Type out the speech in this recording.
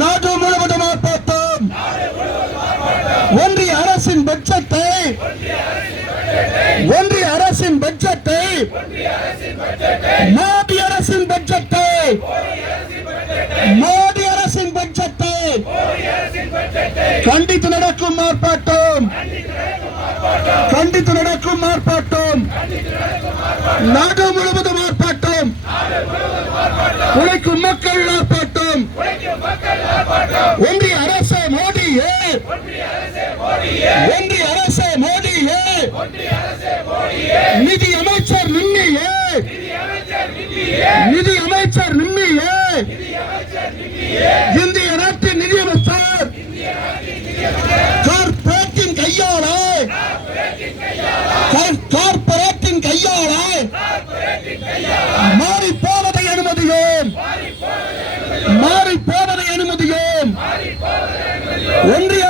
நாடு முழுவதும் ஆர்ப்பாட்டம். ஒன்றிய அரசின் பட்ஜெட்டை மோடி அரசின் பட்ஜெட்டை மோடி அரசின் பட்ஜெட்டை கண்டித்து நடக்கும் ஆர்ப்பாட்டம். நாடு முழுவதும் ஆர்ப்பாட்டம். உழைக்கும் மக்கள் ஆர்ப்பாட்டம். ஒன்றிய அரசு மோடியே, ஒன்றிய அரசு மோடியே, நிதி அமைச்சர் நிம்மியே, நிதி அமைச்சர் நிம்மியே, இந்திய நாட்டின் நிதியமைச்சர் கார்ப்பரேட்டின் கையாளாய், கார்ப்பரேட்டின் கையாளாய் மாறி போவதை அனுமதியோம், மாறி போவதை அனுமதியோம். ஒன்றிய